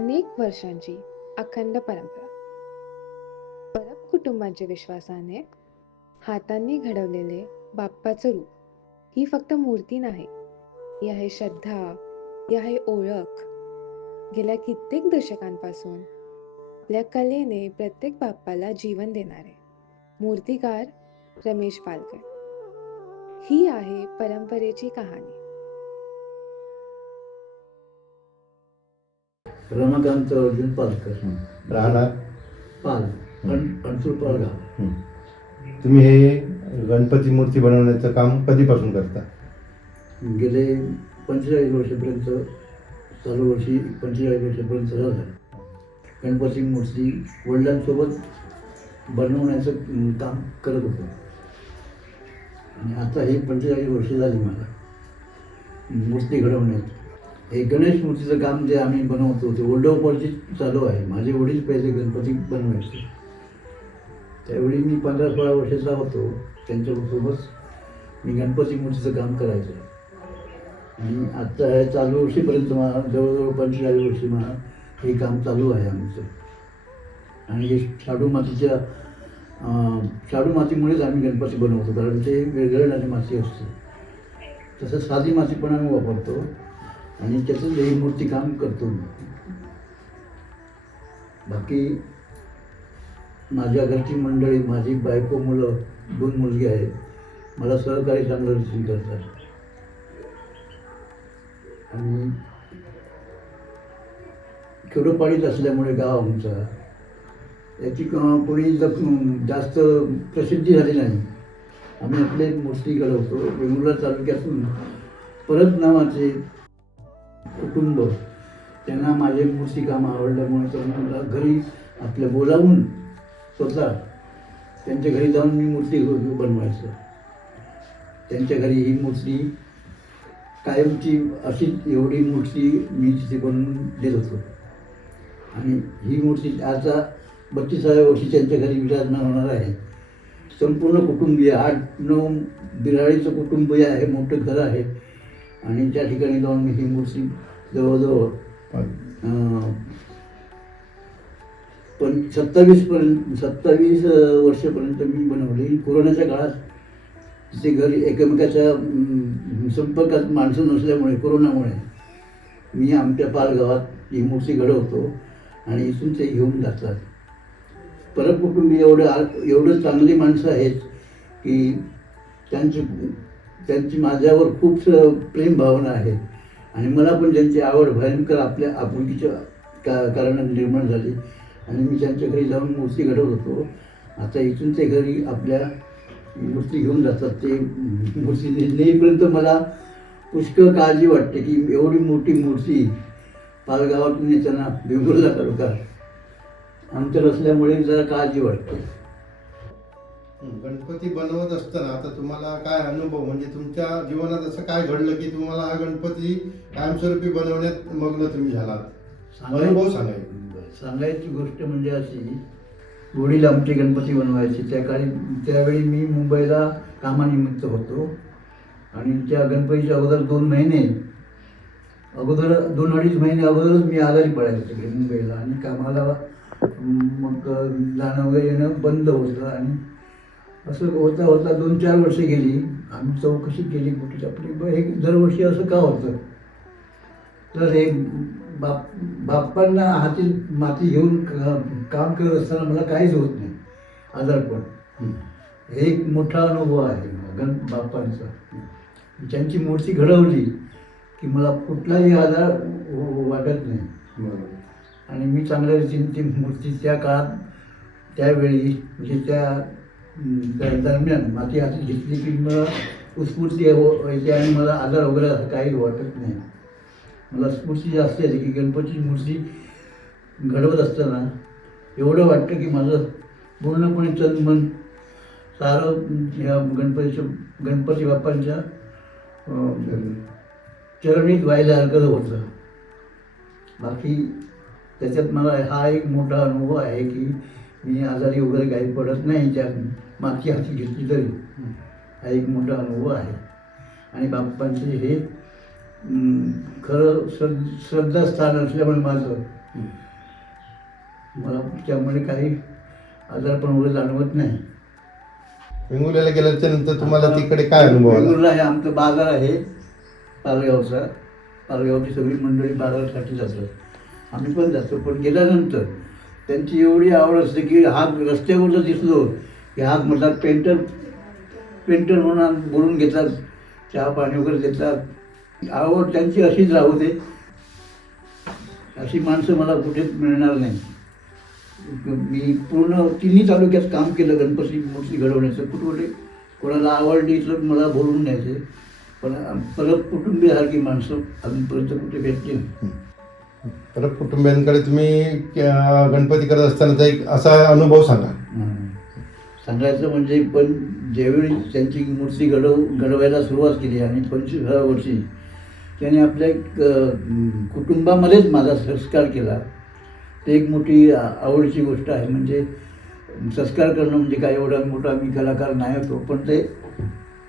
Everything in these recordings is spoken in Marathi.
अनेक वर्षांची अखंड परंपरा. परब कुटुंबांच्या विश्वासाने हातांनी घडवलेले बाप्पाचं रूप ही फक्त मूर्ती नाही, ही आहे श्रद्धा, ही आहे ओळख. गेल्या कित्येक दशकांपासून आपल्या कलेने प्रत्येक बाप्पाला जीवन देणारे मूर्तिकार रमेश पालकर. ही आहे परंपरेची कहाणी. रमाकांत अर्जुन पालकर, राहणार पाल, अणसूर पालगाव. तुम्ही हे गणपती मूर्ती बनवण्याचं काम कधीपासून करता? गेले 45 वर्षापर्यंत, चालू वर्षी 45 वर्षापर्यंत झालं. गणपती मूर्ती वडिलांसोबत बनवण्याचं काम करत होतो आणि आता ही 45 वर्ष झाली मला मूर्ती घडवण्यात. हे गणेश मूर्तीचं काम जे आम्ही बनवतो ते ओल्डोपरची चालू आहे. माझे वडील पहिले गणपती बनवायचे. त्यावेळी मी 15-16 वर्षाचा होतो. त्यांच्यासोबत मी गणपती मूर्तीचं काम करायचं आणि आत्ता हे चालू वर्षीपर्यंत मला जवळजवळ 45 वर्षी मला हे काम चालू आहे आमचं. आणि हे शाडू मातीमुळेच आम्ही गणपती बनवतो, कारण ते वेगळं माती असते. तसं साधी माती पण आम्ही वापरतो आणि त्याचं हे मूर्ती काम करतो. बाकी माझ्या घरची मंडळी, माझी बायको, मुलं, 2 मुलगी आहेत, मला सहकारी चांगलं रीतीने करतात. आणि खेडोपाडीत असल्यामुळे गाव आमचा याची कोणी जास्त प्रसिद्धी झाली नाही. आम्ही आपले मूर्ती घडवतो. वेंगुर्ला तालुक्यातून परब नावाचे कुटुंब, त्यांना माझे मूर्तिकाम आवडल्यामुळे त्यांनी मला घरी आपल्या बोलावून स्वतः त्यांच्या घरी जाऊन मी मूर्ती बनवायचं. त्यांच्या घरी ही मूर्ती कायमची अशी एवढी मूर्ती मी तिथे बनवून देत होतो. आणि ही मूर्ती आता 32व्या वर्षी त्यांच्या घरी विराजमान होणार आहे. संपूर्ण कुटुंबीय 8-9 बिराळीचं कुटुंबीय आहे, मोठं घर आहे. आणि त्या ठिकाणी जाऊन मी ही मूर्ती जवळजवळ 27 वर्षापर्यंत मी बनवली. कोरोनाच्या काळात तिथे घरी एकमेकाच्या संपर्कात माणसं नसल्यामुळे, कोरोनामुळे मी आमच्या पालगावात ही मूर्ती घडवतो आणि इथून ते घेऊन जातात. परत कुटुंबीय एवढं चांगली माणसं आहेत की त्यांची माझ्यावर खूप प्रेम भावना आहे आणि मला पण त्यांची आवड भयंकर आपल्या आपुलकीच्या कारणाने निर्माण झाली आणि मी त्यांच्या घरी जाऊन मूर्ती घडवत होतो. आता इथून ते घरी आपल्या मूर्ती घेऊन जातात. ते मूर्ती नेईपर्यंत मला पुष्कळ काळजी वाटते की एवढी मोठी मूर्ती पालगावातून येताना वेंगुर्ला तालुका अंतर असल्यामुळे जरा काळजी वाटते. गणपती बनवत असताना आता तुम्हाला काय अनुभव, म्हणजे तुमच्या जीवनात असं काय घडलं की तुम्हाला हा गणपती कायमस्वरूपी बनवण्यात मग्न तुम्ही झालात? अनुभव सांगायची गोष्ट म्हणजे अशी, वडील आमचे गणपती बनवायचे. त्यावेळी मी मुंबईला कामानिमित्त होतो आणि त्या गणपतीच्या अगोदर 2-2.5 महिने अगोदरच मी आजारी पडायचो तिकडे मुंबईला आणि कामाला मग जाणं वगैरे येणं बंद होतं. आणि असं होता 2-4 वर्षे गेली. आम्ही चौकशी केली कुठे आपली, हे दरवर्षी असं का होतं. तर हे बाप्पांना हाती माती घेऊन काम करत असताना मला काहीच होत नाही, आजारपण. हे एक मोठा अनुभव आहे बाप्पांचा. त्यांची मूर्ती घडवली की मला कुठलाही आजार वाटत नाही. आणि मी चांगल्या रीतीने ती मूर्ती त्या काळात, त्यावेळी म्हणजे त्या दरम्यान माती हाती घेतली की मला उत्स्फूर्ती व्हायची आणि मला आजार वगैरे असं काही वाटत नाही. मला स्फूर्ती जास्त येते की गणपतीची मूर्ती घडवत असताना एवढं वाटतं की माझं पूर्णपणे तन मन सारं ह्या गणपती बाप्पांच्या चरणीत व्हायला हरकत होतं. बाकी त्याच्यात मला हा एक मोठा अनुभव आहे की मी आजारी वगैरे काही पडत नाही त्या माती हाती घेतली तरी. हा एक मोठा अनुभव आहे. आणि बाप्पांचे हे खरं श्रद्धास्थान असल्यामुळे माझं मला त्यामुळे काही आजारपण वगैरे जाणवत नाही. वेंगुर्ल्याला गेल्याच्या नंतर तुम्हाला तिकडे काय अनुभव आला? वेंगुर्ला हे आमचं बाजार आहे पालगावचा. पालगावची सगळी मंडळी बाजारासाठी जातात, आम्ही पण जातो. पण गेल्यानंतर त्यांची एवढी आवड असते की हात रस्त्यावर जर दिसलो की हात म्हणतात पेंटर पेंटर म्हणून बोलून घेतात, चहा पाणी वगैरे देतात. आवड त्यांची अशीच राहू दे, अशी माणसं मला कुठेच मिळणार नाही. मी पूर्ण तिन्ही तालुक्यात काम केलं गणपती मूर्ती घडवण्याचं. कुठे कोणाला आवडली तर मला बोलून न्यायचे, पण परत कुटुंबीयासारखी माणसं अजूनपर्यंत कुठे भेटली नाही. परत कुटुंबियांकडे तुम्ही गणपती करत असतानाचा एक असा अनुभव सांगा. सांगायचं म्हणजे, पण ज्यावेळी त्यांची मूर्ती घडवायला सुरुवात केली आणि 25व्या वर्षी त्याने आपल्या कुटुंबामध्येच माझा संस्कार केला. ते एक मोठी आवडीची गोष्ट आहे. म्हणजे संस्कार करणं म्हणजे काय, एवढा मोठा मी कलाकार नाही होतो, पण ते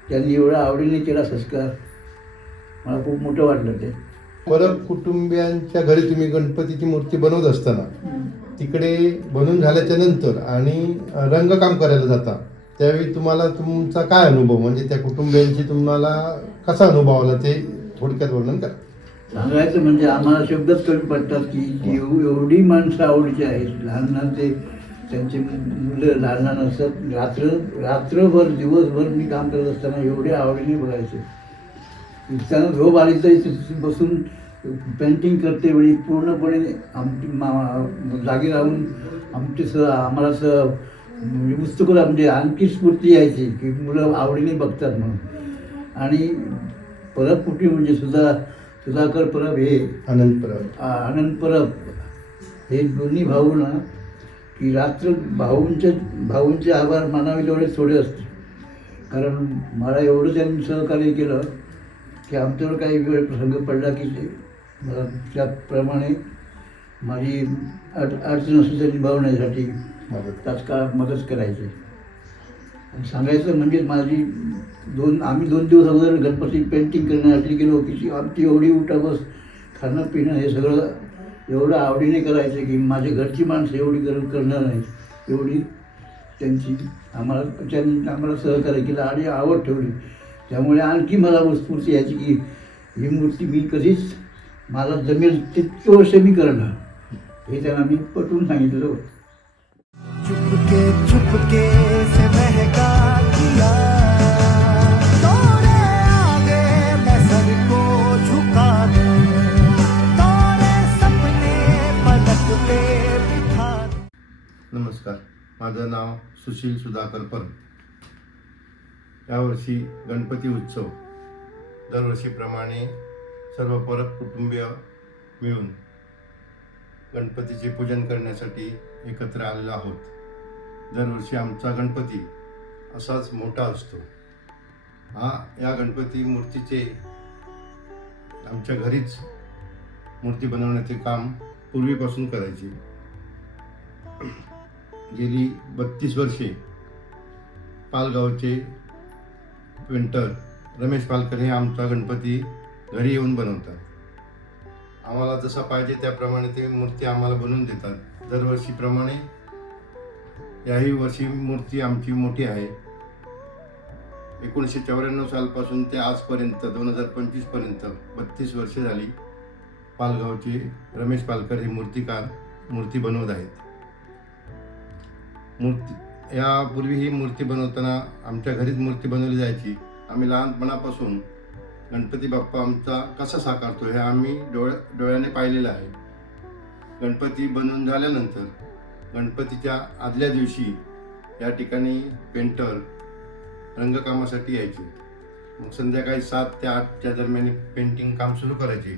त्यांनी एवढा आवडीने केला संस्कार, मला खूप मोठं वाटलं ते. परत कुटुंबियांच्या घरी तुम्ही गणपतीची मूर्ती बनवत असताना तिकडे बनवून झाल्याच्या नंतर आणि रंगकाम करायला जाता त्यावेळी तुम्हाला तुमचा काय अनुभव, म्हणजे त्या कुटुंबियांची तुम्हाला कसा अनुभव आला ते थोडक्यात वर्णन करा. सांगायचं म्हणजे आम्हाला शब्दच कमी पडतात की एवढी माणसं आवडीची आहेत. लहान ते त्यांचे मुलं लहान लहान असतात, रात्रभर दिवसभर मी काम करत असताना एवढे आवडीने बघायचे. त्यांना झोप आली तरी बसून पेंटिंग करते वेळी पूर्णपणे आमची जागी राहून आम्हाला पुस्तकं म्हणजे आणखी स्फूर्ती यायची की मुलं आवडीने बघतात म्हणून. आणि परब कुठे म्हणजे सुधाकर परब हे आनंद परब हे दोन्ही भाऊ ना, की रात्र भाऊंचे आभार मानावे तेवढे थोडे असते. कारण मला एवढं त्यांनी सहकार्य केलं की आमच्यावर काही वेळ प्रसंग पडला की ते मला त्याप्रमाणे माझी अडचण असली तर निभावण्यासाठी तात्काळ मदत करायची. आणि सांगायचं म्हणजे आम्ही 2 दिवस अगोदर गणपती पेंटिंग करण्यासाठी गेलो की आमची एवढी उठाबस, खाणं पिणं हे सगळं एवढं आवडीने करायचं की माझ्या घरची माणसं एवढी करणार नाही, एवढी त्यांनी आम्हाला सहकार्य केलं आणि आवड ठेवली. त्यामुळे आणखी मला स्फूर्ती यायची की ही मूर्ती मी कधीच मला जमेल तितके वर्ष मी करणार, हे त्यांना मी पटवून सांगितलं होतं. चुपके से महका दिया तोरे आगे मैं सर को झुका दूं, तोरे सपने पलक पे बिठा दूं. नमस्कार, माझं नाव सुशील सुधाकर परब. यावर्षी गणपती उत्सव दरवर्षीप्रमाणे सर्व परब कुटुंबीय मिळून गणपतीचे पूजन करण्यासाठी एकत्र आलेलो आहोत. दरवर्षी आमचा गणपती असाच मोठा असतो. या गणपती मूर्तीचे आमच्या घरीच मूर्ती बनवण्याचे काम पूर्वीपासून करायचे. गेली 32 वर्षे पालगावचे पेंटर रमेश पालकर हे आमचा गणपती घरी येऊन बनवतात. आम्हाला जसा पाहिजे त्याप्रमाणे ते मूर्ती आम्हाला बनवून देतात. दरवर्षीप्रमाणे याही वर्षी मूर्ती आमची मोठी आहे. 1994 सालपासून ते आजपर्यंत 2025 पर्यंत 32 वर्षे झाली पालगावचे रमेश पालकर हे मूर्ती बनवत आहेत. यापूर्वी ही मूर्ती बनवताना आमच्या घरीच मूर्ती बनवली जायची. आम्ही लहानपणापासून गणपती बाप्पा आमचा कसा साकारतो हे आम्ही डोळ्याने पाहिलेलं आहे. गणपती बनवून झाल्यानंतर गणपतीच्या आदल्या दिवशी या ठिकाणी पेंटर रंगकामासाठी यायचे. मग संध्याकाळी 7 ते 8च्या दरम्यान पेंटिंग काम सुरू करायचे.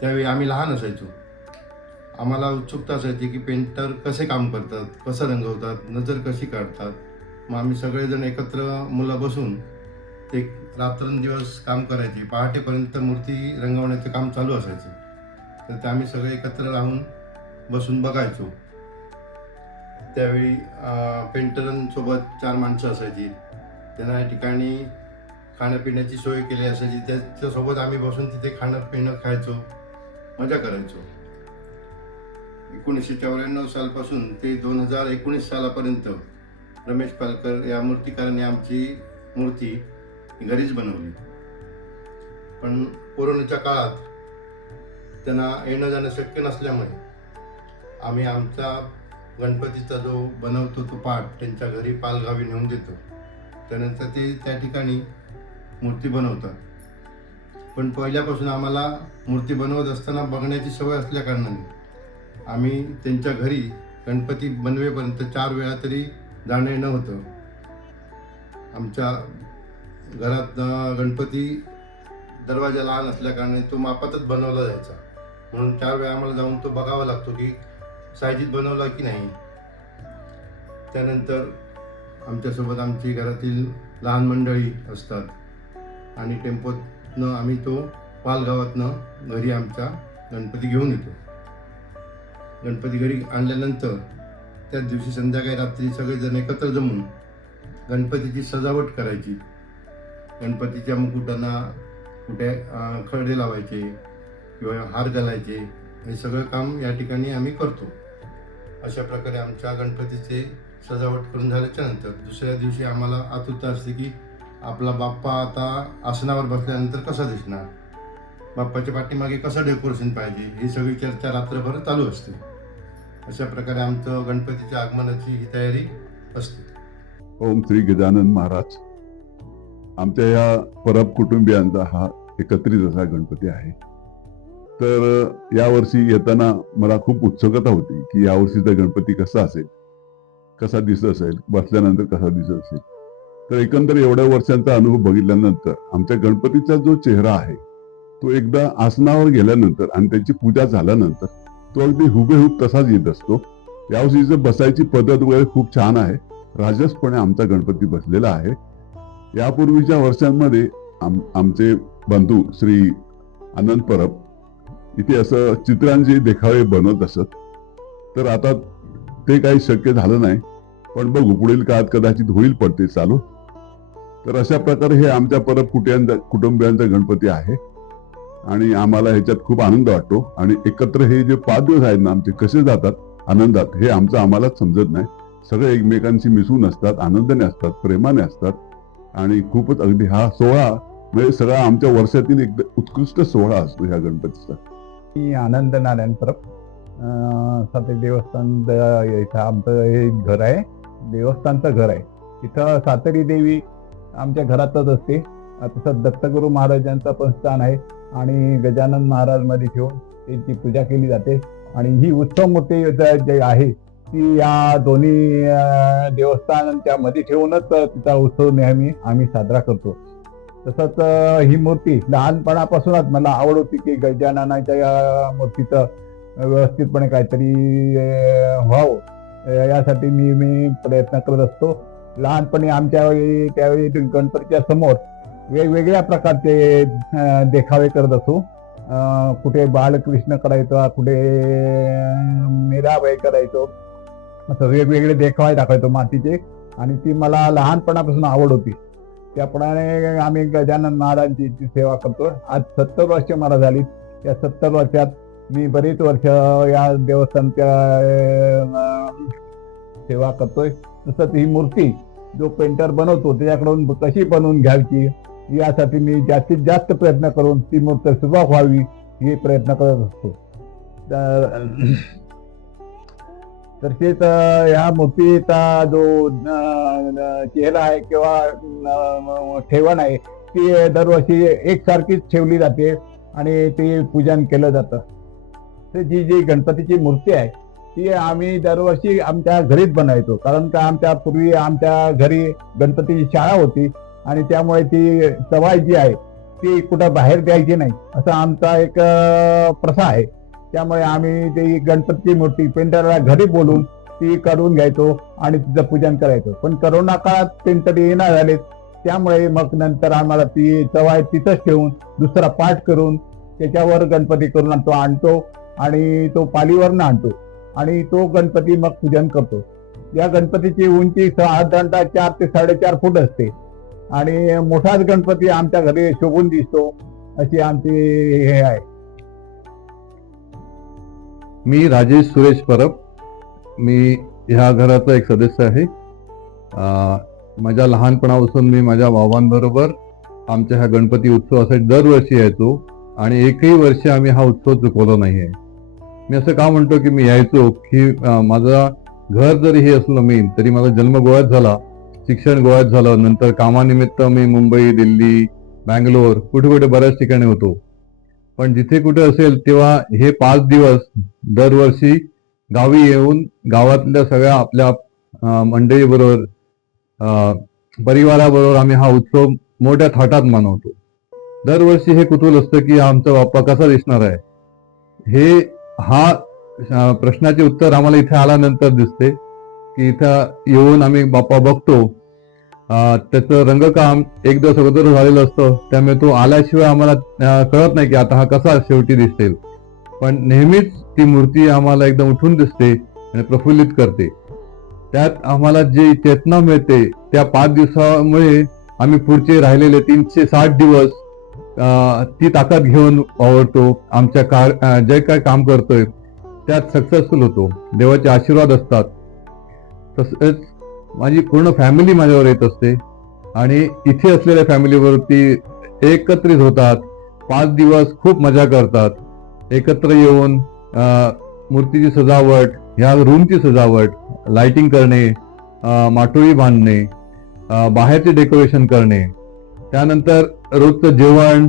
त्यावेळी आम्ही लहान असायचो. आम्हाला उत्सुकता असायची की पेंटर कसे काम करतात, कसं रंगवतात, नजर कशी काढतात. मग आम्ही सगळेजण एकत्र मुलं बसून ते रात्रंदिवस काम करायचे. पहाटेपर्यंत मूर्ती रंगवण्याचं काम चालू असायचं. तर ते आम्ही सगळे एकत्र राहून बसून बघायचो. त्यावेळी पेंटरांसोबत 4 माणसं असायची. त्यांना या ठिकाणी खाण्यापिण्याची सोय केली असायची. त्याच्यासोबत आम्ही बसून तिथे खाणं पिणं खायचो, मजा करायचो. 1994 सालपासून ते 2019 सालापर्यंत रमेश पालकर या मूर्तिकारांनी आमची मूर्ती घरीच बनवली. पण कोरोनाच्या काळात त्यांना येणं जाणं शक्य नसल्यामुळे आम्ही आमचा गणपतीचा जो बनवतो तो पाठ त्यांच्या घरी पालगावी नेऊन देतो. त्यानंतर ते त्या ठिकाणी मूर्ती बनवतात. पण पहिल्यापासून आम्हाला मूर्ती बनवत असताना बघण्याची सवय असल्याकारणाने आम्ही त्यांच्या घरी गणपती बनवेपर्यंत 4 वेळा तरी जाणं येणं होतं. आमच्या घरात गणपती दरवाजा लहान असल्याकारणाने तो मापातच बनवला जायचा. म्हणून 4 वेळा आम्हाला जाऊन तो बघावा लागतो की सायजीत बनवला की नाही. त्यानंतर आमच्यासोबत आमची घरातील लहान मंडळी असतात आणि टेम्पोतनं आम्ही तो पालगावातनं घरी आमच्या गणपती घेऊन येतो. गणपती घरी आणल्यानंतर त्याच दिवशी संध्याकाळी रात्री सगळेजण एकत्र जमून गणपतीची सजावट करायची. गणपतीच्या मुकुटांना कुठे खडे लावायचे किंवा हार घालायचे, हे सगळं काम या ठिकाणी आम्ही करतो. अशा प्रकारे आमच्या गणपतीचे सजावट करून झाल्याच्या नंतर दुसऱ्या दिवशी आम्हाला आतुरता असते की आपला बाप्पा आता आसनावर बसल्यानंतर कसा दिसणार, बाप्पाच्या पाठीमागे कसं डेकोरेशन पाहिजे, ही सगळी चर्चा रात्रभर चालू असते. अशा प्रकारे आमचं गणपतीच्या आगमनाची ही तयारी असते. ओम श्री गजानन महाराज. आमच्या या परब कुटुंबियांचा हा एकत्रित असा गणपती आहे. तर यावर्षी येताना मला खूप उत्सुकता होती की यावर्षीचा गणपती कसा असेल, कसा दिसत असेल, बसल्यानंतर कसा दिसत असेल. तर एकंदर एवढ्या वर्षांचा अनुभव बघितल्यानंतर आमच्या गणपतीचा जो चेहरा आहे तो एकदा आसनावर गेल्यानंतर आणि त्याची पूजा झाल्यानंतर तो अगदी हुबेहूब तसाच येत असतो. यावर्षीचं बसायची पद्धत वगैरे खूप छान आहे. राजसपणे आमचा गणपती बसलेला आहे. यापूर्वीच्या वर्षांमध्ये आमचे बंधू श्री आनंद परब इथे असं चित्रांचे देखावे बनवत असत. तर आता ते काही शक्य झालं नाही, पण बघू पुढील काळात कदाचित होईल पण ते चालू. तर अशा प्रकारे हे आमच्या परब कुटुंबियांचा गणपती आहे आणि आम्हाला ह्याच्यात खूप आनंद वाटतो. आणि एकत्र हे जे 5 दिवस आहेत ना आमचे कसे जातात आनंदात हे आमचं आम्हालाच समजत नाही. सगळे एकमेकांशी मिसळून असतात, आनंदाने असतात, प्रेमाने असतात आणि खूपच अगदी हा सोहळा म्हणजे सगळा आमच्या वर्षातील एक उत्कृष्ट सोहळा असतो ह्या गणपतीचा. मी आनंद नारायण परब. सातेरी देवस्थान इथं आमचं हे घर आहे, देवस्थानचं घर आहे. इथं सातेरी देवी आमच्या घरातच असते. तसं दत्तगुरू महाराजांचं पण स्थान आहे आणि गजानन महाराज मध्ये ठेवून त्यांची पूजा केली जाते. आणि ही उत्सव मूर्ती जी आहे ती या दोन्ही देवस्थानांच्या मध्ये ठेवूनच तिचा उत्सव नेहमी आम्ही साजरा करतो. तसंच ही मूर्ती लहानपणापासूनच मला आवड होती की गजाननाच्या या मूर्तीचं व्यवस्थितपणे काहीतरी व्हावं यासाठी मी प्रयत्न करत असतो. लहानपणी आमच्या वेळी त्यावेळी गणपतीच्या समोर वेगवेगळ्या प्रकारचे देखावे करत असो. कुठे बालकृष्ण करायचो, कुठे मीराबाई करायचो, असं वेगवेगळे देखावे दाखवायचो मातीचे. आणि ती मला लहानपणापासून आवड होती. त्याप्रमाणे आम्ही गजानन महाराजांची सेवा करतो. आज 70 वर्ष मला झाली. या 70 वर्षात मी बरीच वर्ष या देवस्थानच्या सेवा करतोय. तसंच ही मूर्ती जो पेंटर बनवतो त्याच्याकडून कशी बनवून घ्यायची यासाठी मी जास्तीत जास्त प्रयत्न करून ती मूर्ती सुबक व्हावी हे प्रयत्न करत असतो. तसेच ह्या मूर्तीचा जो चेहरा आहे किंवा ठेवण आहे ती दरवर्षी एकसारखीच ठेवली जाते आणि ते पूजन केलं जातं. तर जी गणपतीची मूर्ती आहे ती आम्ही दरवर्षी आमच्या घरीच बनवायचो. कारण का पूर्वी आमच्या घरी गणपतीची शाळा होती आणि त्यामुळे ती सवाई जी आहे ती कुठं बाहेर द्यायची नाही असा आमचा एक प्रथा आहे. त्यामुळे आम्ही ती गणपतीची मूर्ती पेंटरला घरी बोलून ती काढून घ्यायचो आणि तिचं पूजन करायचो. पण करोना काळात पेंटर येणार झाले त्यामुळे मग नंतर आम्हाला ती सवाई तिथंच ठेवून दुसरा पाठ करून त्याच्यावर गणपती करून आणतो आणि तो पालीवरनं आणतो आणि तो गणपती मग पूजन करतो. या गणपतीची उंची साधारणतः 4 ते 4.5 फूट असते आणि मोठाच गणपती आमच्या घरी शोभून दिसतो अशी आमची हे आहे. मी राजेश सुरेश परब. मी ह्या घराचा एक सदस्य आहे. माझ्या लहानपणापासून मी माझ्या भावांबरोबर आमच्या ह्या गणपती उत्सवासाठी दरवर्षी यायचो आणि एकही वर्षी आम्ही हा उत्सव चुकवला नाही आहे. मी असं का म्हणतो की मी यायचो की माझा घर जरी हे असलं मी तरी माझा जन्म गोव्यात झाला, शिक्षण गोव्यात झालं, नंतर कामानिमित्त मी मुंबई, दिल्ली, बँगलोर कुठे कुठे बऱ्याच ठिकाणी होतो. पण जिथे कुठे असेल तेव्हा हे 5 दिवस दरवर्षी गावी येऊन गावातल्या सगळ्या आपल्या मंडळीबरोबर परिवाराबरोबर आम्ही हा उत्सव मोठ्या थाटात मनवतो. दरवर्षी हे कुतूहल असतं की आमचा बाप्पा कसा दिसणार आहे. हा प्रश्नाचे उत्तर आम्हाला इथे आल्यानंतर दिसते की इथं येऊन आम्ही बाप्पा बघतो. त्याचं रंगकाम एक दिवस अगोदर झालेलं असतं, त्यामुळे तो आल्याशिवाय आम्हाला कळत नाही की आता हा कसा शेवटी दिसेल. पण नेहमीच ती मूर्ती आम्हाला एकदम उठून दिसते आणि प्रफुल्लित करते. त्यात आम्हाला जी चेतना मिळते त्या 5 दिवसामुळे आम्ही पुढचे राहिलेले 360 दिवस ती ताकद घेऊन वावरतो. आमच्या जे काय काम करतोय त्यात सक्सेसफुल होतो. देवाचे आशीर्वाद असतात. तसंच माझी पूर्ण फॅमिली माझ्यावर येत असते आणि इथे असलेल्या फॅमिलीवरती एकत्रित होतात. 5 दिवस खूप मजा करतात. एकत्र येऊन मूर्तीची सजावट, ह्या रूमची सजावट, लाइटिंग करणे, माटोळी बांधणे, बाहेरचे डेकोरेशन करणे, त्यानंतर रोजचं जेवण,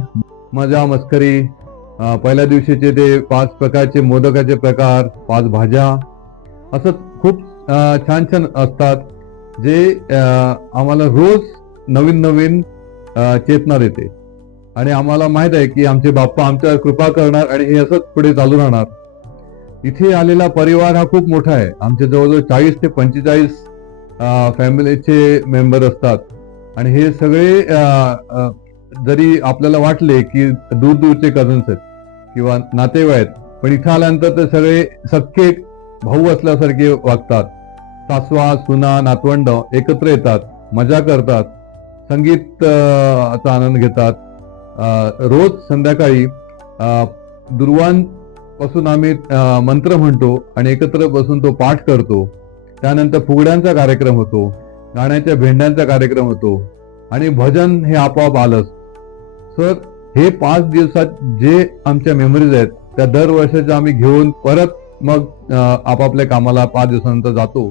मजा मस्करी, पहिल्या दिवशीचे ते 5 प्रकारचे मोदकाचे प्रकार, 5 भाज्या, असं खूप छान छान असतात जे आम्हाला रोज नवीन नवीन चेतना देते. आणि आम्हाला माहित आहे की आमचे बाप्पा आमच्यावर कृपा करणार आणि हे असंच पुढे चालू राहणार. इथे आलेला परिवार हा खूप मोठा आहे. आमचे जवळजवळ 40 ते 45 फॅमिलीचे मेंबर असतात आणि हे सगळे जरी आपल्याला वाटले की दूरचे कझन्स आहेत किंवा नातेवाईक, पण इथं आल्यानंतर ते सगळे सख्खे भाऊ असल्यासारखे वागतात. सासवा, सुना, नातवंड एकत्र येतात, मजा करतात, संगीतचा आनंद घेतात. रोज संध्याकाळी दुर्वांपासून आम्ही मंत्र म्हणतो आणि एकत्र बसून तो पाठ करतो. त्यानंतर फुगड्यांचा कार्यक्रम होतो, गाण्याच्या भेंड्यांचा कार्यक्रम होतो आणि भजन हे आपोआप आलंच. सर, हे 5 दिवसात जे आमच्या मेमरीज आहेत त्या दरवर्षाच्या आम्ही घेऊन परत मग आपापल्या कामाला 5 दिवसानंतर जातो.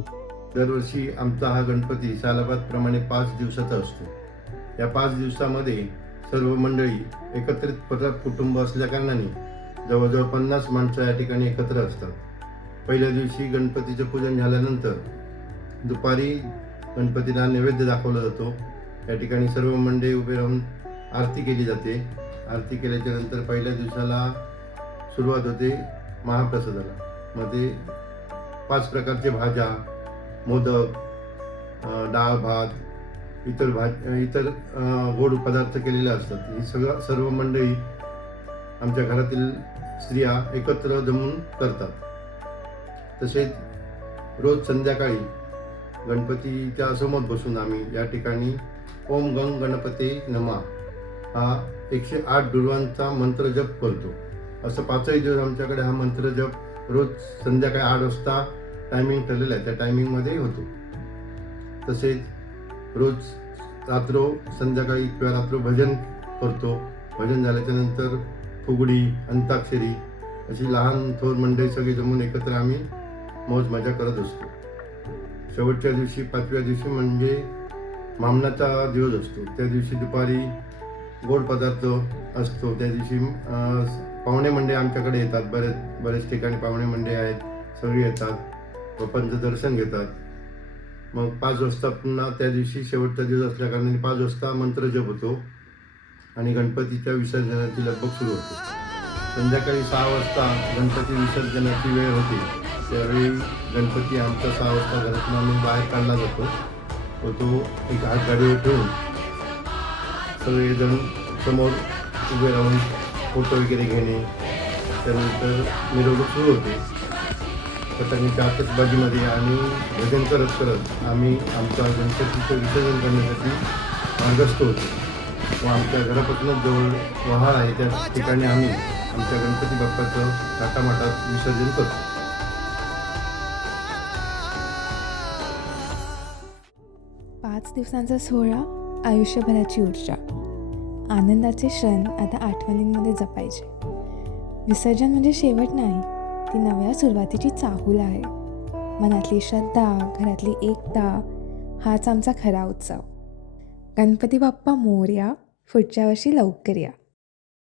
दरवर्षी आमचा हा गणपती सालाबादप्रमाणे 5 दिवसाचा असतो. या 5 दिवसामध्ये सर्व मंडळी एकत्रित परत कुटुंब असल्या कारणाने जवळजवळ 50 माणसं या ठिकाणी एकत्र असतात. पहिल्या दिवशी गणपतीचं पूजन झाल्यानंतर दुपारी गणपतीला नैवेद्य दाखवला जातो. या ठिकाणी सर्व मंडळी उभे राहून आरती केली जाते. आरती केल्याच्या नंतर पहिल्या दिवसाला सुरुवात होते महाप्रसादाला. मध्ये 5 प्रकारचे भाज्या, मोदक, डाळ भात, इतर गोड पदार्थ केलेले असतात. ही सर्व मंडळी आमच्या घरातील स्त्रिया एकत्र जमून करतात. तसेच रोज संध्याकाळी गणपतीच्या समोर बसून आम्ही या ठिकाणी ओम गंग गणपते नमा हा 108 दुर्वांचा मंत्र जप करतो. असं 5ही दिवस आमच्याकडे हा मंत्र जप रोज संध्याकाळी 8 वाजता टायमिंग ठरलेलं आहे, त्या टायमिंगमध्ये होतो. तसेच रोज संध्याकाळी किंवा रात्र भजन करतो. भजन झाल्याच्या नंतर फुगडी, अंताक्षरी अशी लहान थोर मंडळी सगळी जमून एकत्र आम्ही मौज मजा करत असतो. शेवटच्या दिवशी 5व्या दिवशी म्हणजे मामनाचा दिवस असतो. त्या दिवशी दुपारी गोड पदार्थ असतो. त्या दिवशी पाहुणे मंडळी आमच्याकडे येतात. बरेच ठिकाणी पाहुणे मंडळी आहेत, सगळी येतात, बाप्पांचं दर्शन घेतात. मग 5 वाजता पुन्हा त्या दिवशी शेवटचा दिवस असल्या कारणाने 5 वाजता मंत्र जप होतो आणि गणपतीच्या विसर्जनाची लगबग सुरू होते. संध्याकाळी 6 वाजता गणपती विसर्जनाची वेळ होते. त्यावेळी गणपती आमचा 6 वाजता घरातून आम्ही बाहेर काढला जातो व तो एक हातगाडीवर ठेवून सगळेजण समोर उभे राहून फोटो वगैरे घेणे. त्यानंतर मिरवणूक सुरू होते. पतंगीच्या आतषबाजीमध्ये आणि भजन करत करत आम्ही आमच्या गणपतीचं विसर्जन करण्यासाठी मार्गस्थ होतो व आमच्या घरापासूनच जवळ वहाळ आहे त्या ठिकाणी आम्ही आमच्या गणपती बाप्पाचं थाटामाटात विसर्जन करतो. दिवसांचा सोहळा, आयुष्यभराची ऊर्जा. आनंदाचे क्षण आता आठवणींमध्ये जपायचे. विसर्जन म्हणजे शेवट नाही, ती नव्या सुरुवातीची चाहूल आहे. मनातली श्रद्धा, घरातली एकता, हाच आमचा खरा उत्सव. गणपती बाप्पा मोरया. पुढच्या वर्षी लवकर या.